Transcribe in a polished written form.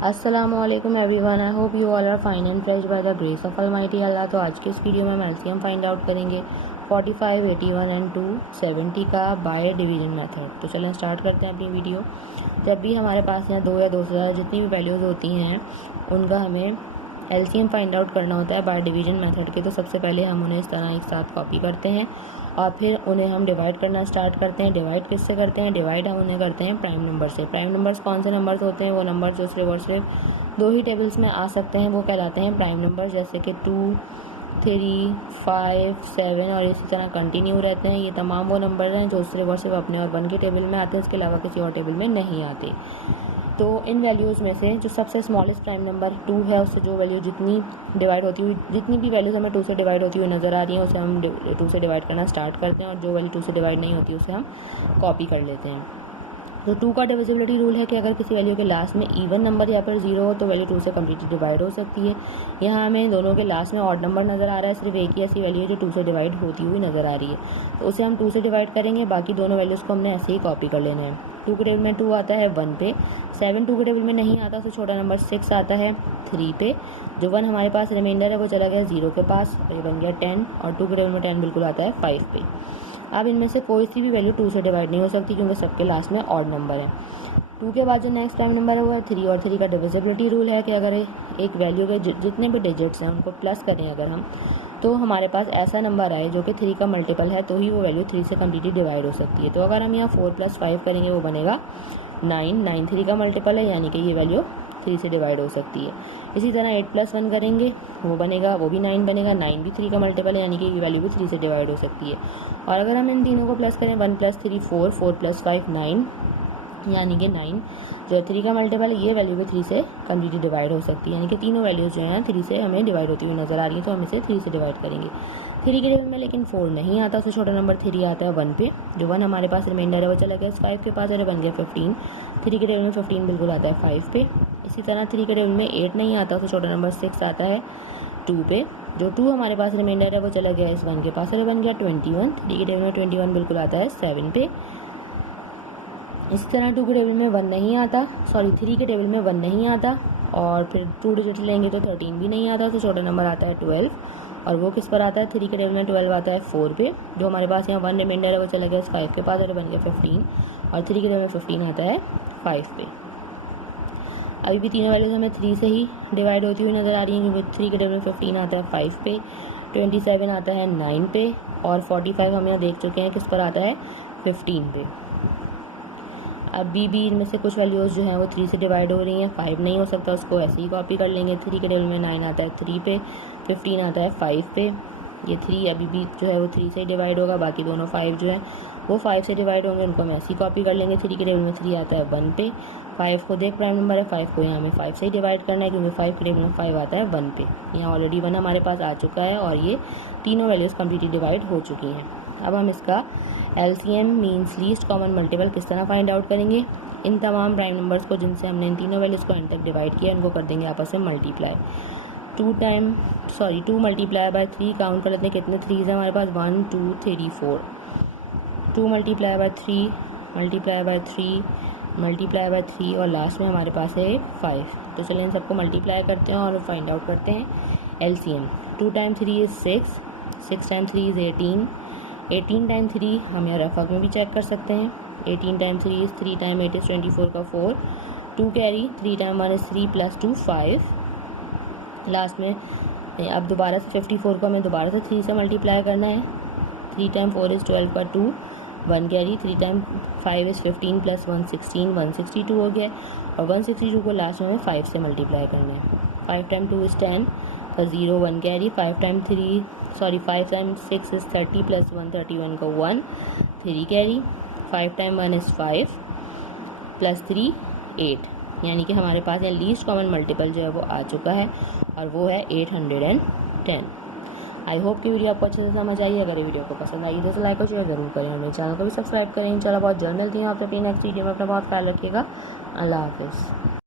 अस्सलाम वालेकुम everyone, I hope you all are fine and fresh by the grace of almighty Allah. तो आज के इस वीडियो में हम एलसीएम फाइंड आउट करेंगे 45, 81 एंड 270 का बाय डिवीजन मेथड। तो चलें स्टार्ट करते हैं अपनी वीडियो। जब भी हमारे पास यहाँ 2 या 2 से ज़्यादा जितनी भी वैल्यूज़ होती हैं उनका हमें एलसीएम फाइंड आउट करना होता है बाय डिवीजन मेथड के। तो सबसे पहले हम उन्हें इस तरह एक साथ कॉपी करते हैं और फिर उन्हें हम डिवाइड करना स्टार्ट करते हैं। डिवाइड किससे करते हैं? डिवाइड हम उन्हें करते हैं प्राइम नंबर से। प्राइम नंबर्स कौन से नंबर्स होते हैं? वो नंबर जो सिर्फ और सिर्फ 2 ही टेबल्स में आ सकते हैं, वो कहलाते हैं प्राइम नंबर, जैसे कि 2, 3, 5, 7 और इसी तरह कंटिन्यू रहते हैं। ये तमाम वो नंबर हैं जो सिर्फ और सिर्फ अपने और 1 के टेबल में आते हैं, इसके अलावा किसी और टेबल में नहीं आते। तो इन वैल्यूज़ में से जो सबसे स्मॉलेस्ट प्राइम नंबर 2 है, उससे जो वैल्यू जितनी डिवाइड होती हुई, जितनी भी वैल्यूज़ हमें 2 से डिवाइड होती हुई नज़र आ रही हैं, उसे हम 2 से डिवाइड करना स्टार्ट करते हैं और जो वैल्यू 2 से डिवाइड नहीं होती उसे हम कॉपी कर लेते हैं। तो 2 का डिविजिबिलिटी रूल है कि अगर किसी वैल्यू के लास्ट में इवन नंबर या फिर 0 हो तो वैल्यू 2 से कम्प्लीटली डिवाइड हो सकती है। यहाँ हमें दोनों के लास्ट में ऑड नंबर नज़र आ रहा है, सिर्फ एक ही ऐसी वैल्यू है जो 2 से डिवाइड होती हुई नज़र आ रही है, तो उसे हम 2 से डिवाइड करेंगे। बाकी दोनों वैल्यूज़ को हमने ऐसे ही कॉपी कर लेना है। 2 के टेबल में 2 आता है 1 पे, 7 2 के टेबल में नहीं आता, उससे छोटा नंबर 6 आता है 3 पे। जो 1 हमारे पास रिमाइंडर है वो चला गया 0 के पास और ये बन गया 10, और 2 के टेबल में 10 बिल्कुल आता है 5 पे। अब इनमें से कोई सी भी वैल्यू 2 से डिवाइड नहीं हो सकती क्योंकि सबके लास्ट में ऑड नंबर है। 2 के बाद जो नेक्स्ट प्राइम नंबर है वो है 3, और 3 का डिविजिबिलिटी रूल है कि अगर एक वैल्यू के जितने भी डिजिट्स हैं उनको प्लस करें अगर हम, तो हमारे पास ऐसा नंबर आए जो कि 3 का मल्टीपल है, तो ही वो वैल्यू 3 से कम्प्लीटली डिवाइड हो सकती है। तो अगर हम यहाँ 4 + 5 करेंगे वो बनेगा 9, 9 3 का मल्टीपल है, यानी कि ये वैल्यू 3 से डिवाइड हो सकती है। इसी तरह 8 + 1 करेंगे वो बनेगा, वो भी 9 बनेगा, 9 भी 3 का मल्टीपल है, यानी कि ये वैल्यू भी 3 से डिवाइड हो सकती है। और अगर हम इन तीनों को प्लस करें 1 + 3 4, 4 + 5 9, यानी कि 9 जो 3 का मल्टीपल है, ये वैल्यू भी 3 से कम्प्लीटली डिवाइड हो सकती है। यानी कि तीनों वैल्यूज़ जो हैं 3 से हमें डिवाइड होती हुई नज़र आ रही है, तो हम इसे 3 से डिवाइड करेंगे। 3 के टेबल में लेकिन 4 नहीं आता, उससे छोटा नंबर 3 आता है 1 पे। जो 1 हमारे पास रिमाइंडर है वो चला गया 5 के पास और बन गया 15। 3 के टेबल में 15 बिल्कुल आता है 5 पे। इसी तरह 3 के टेबल में 8 नहीं आता, उससे छोटा नंबर 6 आता है 2 पे। जो 2 हमारे पास रिमाइंडर है वो चला गया इस 1 के पास और बन गया 21। 3 के टेबल में 21 बिल्कुल आता है 7 पे। इसी तरह 2 के टेबल में 1 नहीं आता, 3 के टेबल में 1 नहीं आता, और फिर 2 डिजिट लेंगे तो 13 भी नहीं आता, तो छोटा नंबर आता है 12, और वो किस पर आता है? 3 के टेबल में 12 आता है 4 पे। जो हमारे पास यहाँ 1 रिमाइंडर है वो चला गया 5 के पास और बन गया 15, और 3 के टेबल में 15 आता है 5 पे। अभी भी तीनों वैल्यूज हमें 3 से ही डिवाइड होती हुई नज़र आ रही हैं, क्योंकि 3 के टेबल में 15 आता है 5 पे, 27 आता है 9 पे, और 45 हम यहाँ देख चुके हैं किस पर आता है 15 पे। अभी भी इनमें से कुछ वैल्यूज़ जो हैं वो 3 से डिवाइड हो रही हैं, 5 नहीं हो सकता, उसको ऐसे ही कॉपी कर लेंगे। 3 के टेबल में 9 आता है 3 पे, 15 आता है 5 पे। ये 3 अभी भी जो है वो 3 से डिवाइड होगा, बाकी दोनों 5 जो हैं वो 5 से डिवाइड होंगे, उनको हम ऐसे ही कॉपी कर लेंगे। 3 के टेबल में 3 आता है 1 पे, 5 को देख प्राइम नंबर है, 5 को यहाँ हमें 5 से ही डिवाइड करना है क्योंकि 5 के टेबल में 5 आता है 1 पे। यहाँ ऑलरेडी 1 हमारे पास आ चुका है और ये तीनों वैल्यूज़ कम्प्लीटली डिवाइड हो चुकी हैं। अब हम इसका LCM means least common multiple किस तरह फाइंड आउट करेंगे? इन तमाम प्राइम नंबर्स को जिनसे हमने इन तीनों वैल्यूज़ को एंड तक डिवाइड किया, इनको कर देंगे आपस में मल्टीप्लाई। 2 मल्टीप्लाई बाय 3, काउंट कर लेते हैं कितने 3 हैं हमारे पास, 1 2 3 4। 2 multiply by 3 multiply by 3 multiply by 3, और लास्ट में हमारे पास है 5। तो चलिए इन सबको मल्टीप्लाई करते हैं और फाइंड आउट करते हैं एलसीएम। 2 × 3 = 6, 6 × 3 = 18, 18 × 3 हम यहाँ रफक में भी चेक कर सकते हैं। 18 × 3 = 3 × 8 = 24 का 4, 2 कैरी, 3 × 1 = 3 + 2 5। लास्ट में अब दोबारा से 54 को हमें दोबारा से 3 से मल्टीप्लाई करना है। 3 × 4 = 12 का 2, 1 कैरी, 3 × 5 = 15 + 1 16, 162 हो गया, और 162 को लास्ट में हमें 5 से मल्टीप्लाई करना है। 5 × 2 = 10 का 0, 1 कैरी, 5 × 6 = 30 + 1 31 का 1, 3 कैरी, 5 × 1 = 5 + 3 8, यानी कि हमारे पास यहाँ लीस्ट कॉमन मल्टीपल जो है वो आ चुका है और वो है 810। आई होप कि वीडियो आपको अच्छे से समझ आई है। अगर ये वीडियो को पसंद आई तो लाइक और शेयर जरूर करें, हमारे चैनल को भी सब्सक्राइब करें। इंशाल्लाह बहुत जल्द मिलती हूँ आपसे अपनी नेक्स्ट वीडियो में। अपना बहुत ख्याल रखिएगा। अल्लाह हाफिज़।